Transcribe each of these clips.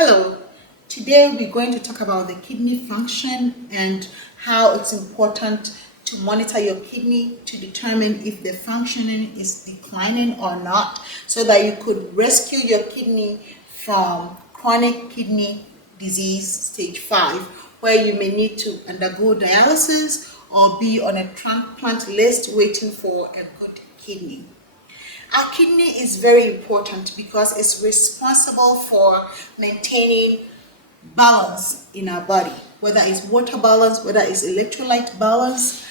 Hello, today we're going to talk about the kidney function and how it's important to monitor your kidney to determine if the functioning is declining or not, so that you could rescue your kidney from chronic kidney disease stage 5, where you may need to undergo dialysis or be on a transplant list waiting for a good kidney. Our kidney is very important because it's responsible for maintaining balance in our body, whether it's water balance, whether it's electrolyte balance.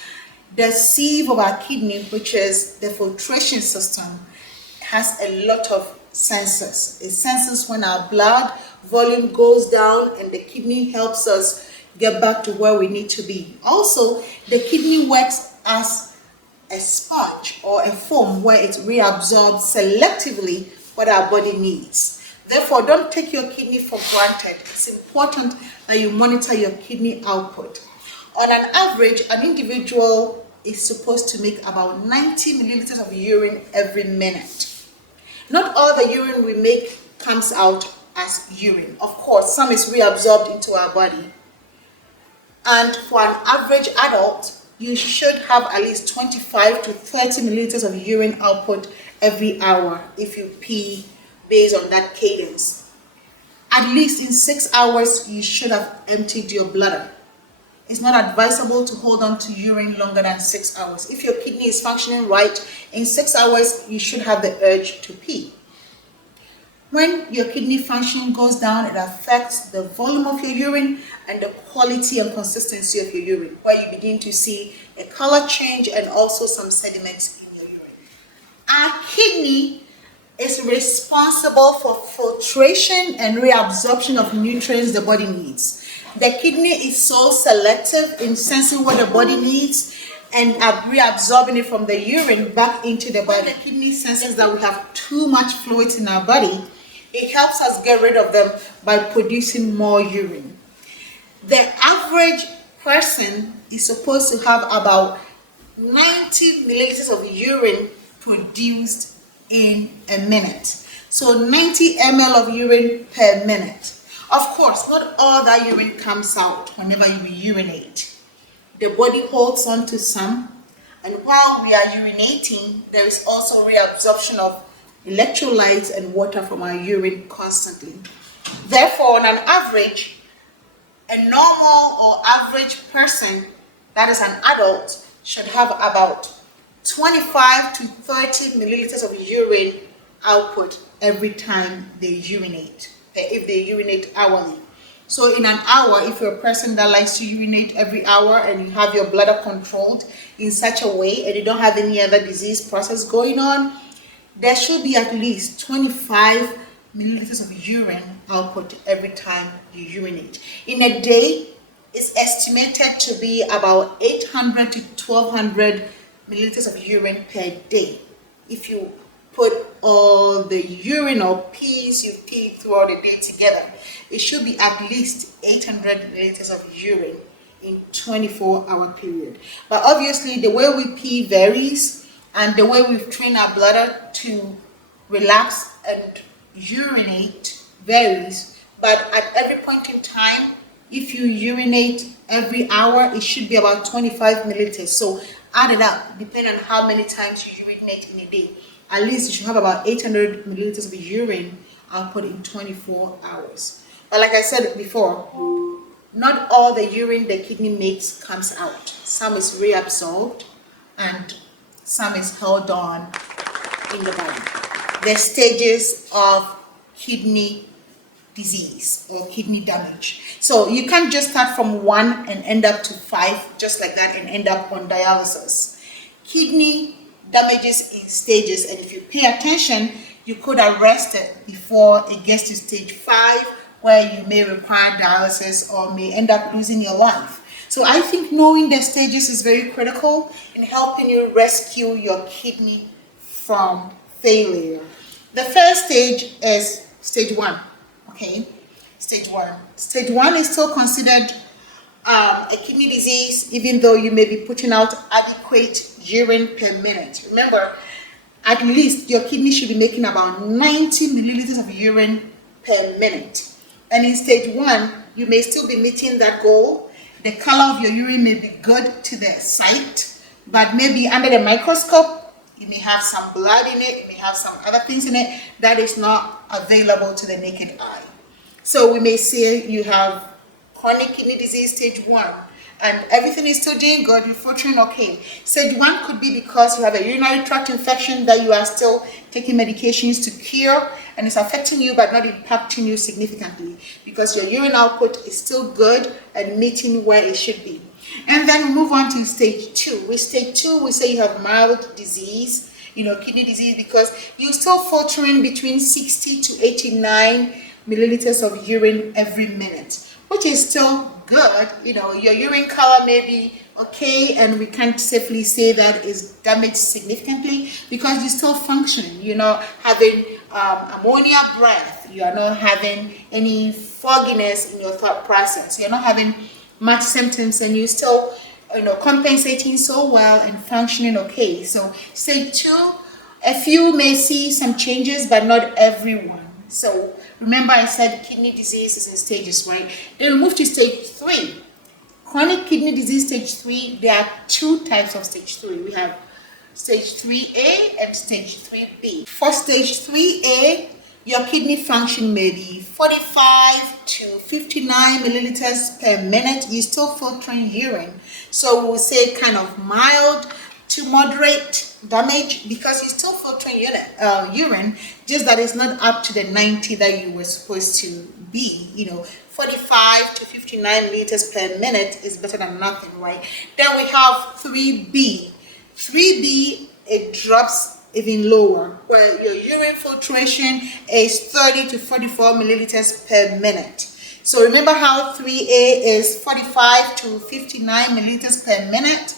The sieve of our kidney, which is the filtration system, has a lot of sensors. It senses when our blood volume goes down, and the kidney helps us get back to where we need to be. Also, the kidney works as a sponge or a foam where it reabsorbs selectively what our body needs. Therefore, don't take your kidney for granted. It's important that you monitor your kidney output. On an average, an individual is supposed to make about 90 milliliters of urine every minute. Not all the urine we make comes out as urine. Of course, some is reabsorbed into our body. And for an average adult, you should have at least 25 to 30 milliliters of urine output every hour if you pee based on that cadence. At least in 6 hours, you should have emptied your bladder. It's not advisable to hold on to urine longer than 6 hours. If your kidney is functioning right, in 6 hours, you should have the urge to pee. When your kidney functioning goes down, it affects the volume of your urine and the quality and consistency of your urine, where you begin to see a color change and also some sediments in your urine. Our kidney is responsible for filtration and reabsorption of nutrients the body needs. The kidney is so selective in sensing what the body needs and reabsorbing it from the urine back into the body. When the kidney senses that we have too much fluids in our body, it helps us get rid of them by producing more urine. The average person is supposed to have about 90 milliliters of urine produced in a minute. So 90 ml of urine per minute. Of course, not all that urine comes out whenever you urinate. The body holds on to some, and while we are urinating, there is also reabsorption of electrolytes and water from our urine constantly. Therefore, on an average, a normal or average person, that is an adult, should have about 25 to 30 milliliters of urine output every time they urinate, if they urinate hourly. So in an hour, if you're a person that likes to urinate every hour and you have your bladder controlled in such a way and you don't have any other disease process going on, there should be at least 25 milliliters of urine output every time you urinate. In a day, it's estimated to be about 800 to 1200 milliliters of urine per day. If you put all the urine or pees you pee throughout the day together, it should be at least 800 milliliters of urine in 24-hour period. But obviously, the way we pee varies, and the way we've trained our bladder to relax and urinate varies. But at every point in time, if you urinate every hour, it should be about 25 milliliters. So add it up, depending on how many times you urinate in a day. At least you should have about 800 milliliters of urine output in 24 hours. But like I said before, not all the urine the kidney makes comes out. Some is reabsorbed and some is held on in the body. The stages of kidney disease or kidney damage. So you can't just start from 1 and end up to 5 just like that and end up on dialysis. Kidney damages in stages, and if you pay attention, you could arrest it before it gets to stage 5, where you may require dialysis or may end up losing your life. So I think knowing the stages is very critical in helping you rescue your kidney from failure. The first stage is stage 1. Okay, stage 1. Stage 1 is still considered a kidney disease, even though you may be putting out adequate urine per minute. Remember, at least your kidney should be making about 90 milliliters of urine per minute. And in stage 1, you may still be meeting that goal. The color of your urine may be good to the sight, but maybe under the microscope, you may have some blood in it, you may have some other things in it that is not available to the naked eye. So we may say you have chronic kidney disease stage 1, and everything is still doing good, you're functioning okay. Stage 1 could be because you have a urinary tract infection that you are still taking medications to cure, and it's affecting you but not impacting you significantly because your urine output is still good and meeting where it should be. And then we move on to stage 2. With stage 2, we say you have mild disease, kidney disease, because you're still filtering between 60 to 89 milliliters of urine every minute, which is still good. Your urine color may be okay, and we can't safely say that is damaged significantly because you're still functioning. You're not having ammonia breath. You are not having any fogginess in your thought process. You're not having much symptoms, and you're still compensating so well and functioning okay. So stage 2, a few may see some changes, but not everyone. So remember, I said kidney disease is in stages, right? Then we move to stage 3. Chronic kidney disease stage 3, there are 2 types of stage 3. We have stage 3A and stage 3B. For stage 3A, your kidney function may be 45 to 59 milliliters per minute. You're still filtering urine. So we'll say kind of mild to moderate damage because you're still filtering urine, just that it's not up to the 90 that you were supposed to be. 45 to 59 milliliters per minute is better than nothing, right? Then we have 3B. 3B, it drops even lower, where your urine filtration is 30 to 44 milliliters per minute. So remember how 3A is 45 to 59 milliliters per minute.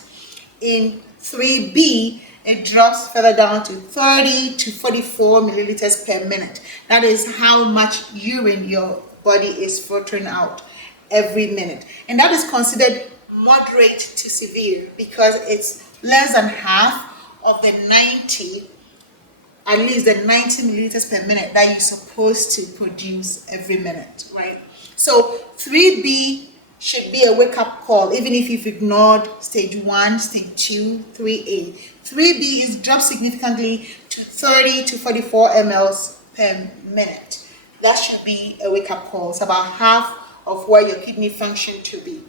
In 3B, it drops further down to 30 to 44 milliliters per minute. That is how much urine your body is filtering out every minute. And that is considered moderate to severe because it's less than half of the 90, at least the 90 milliliters per minute that you're supposed to produce every minute, right? So 3B should be a wake-up call, even if you've ignored stage 1, stage 2, 3A. 3B is dropped significantly to 30 to 44 mLs per minute. That should be a wake-up call. It's about half of where your kidney function to be.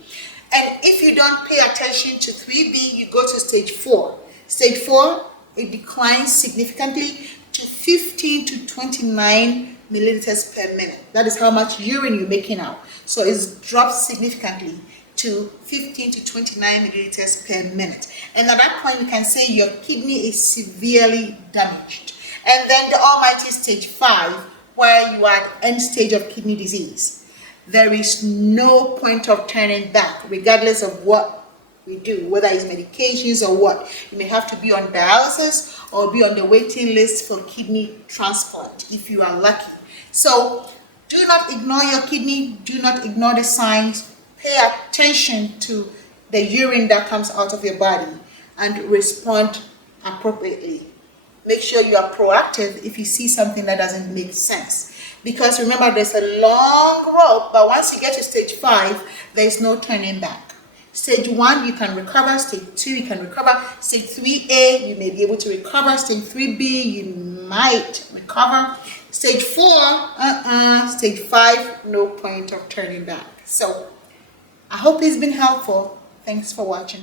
And if you don't pay attention to 3B, you go to stage 4. Stage 4, it declines significantly to 15 to 29 milliliters per minute. That is how much urine you're making out. So it's dropped significantly to 15 to 29 milliliters per minute. And at that point, you can say your kidney is severely damaged. And then the almighty stage 5, where you are at end stage of kidney disease. There is no point of turning back, regardless of what we do, whether it's medications or what. You may have to be on dialysis or be on the waiting list for kidney transplant if you are lucky. So do not ignore your kidney. Do not ignore the signs. Pay attention to the urine that comes out of your body and respond appropriately. Make sure you are proactive if you see something that doesn't make sense. Because remember, there's a long road, but once you get to stage 5, there's no turning back. Stage 1, you can recover. Stage 2, you can recover. Stage 3A, you may be able to recover. Stage 3B, you might recover. Stage 4, Stage 5, no point of turning back. So I hope it's been helpful. Thanks for watching.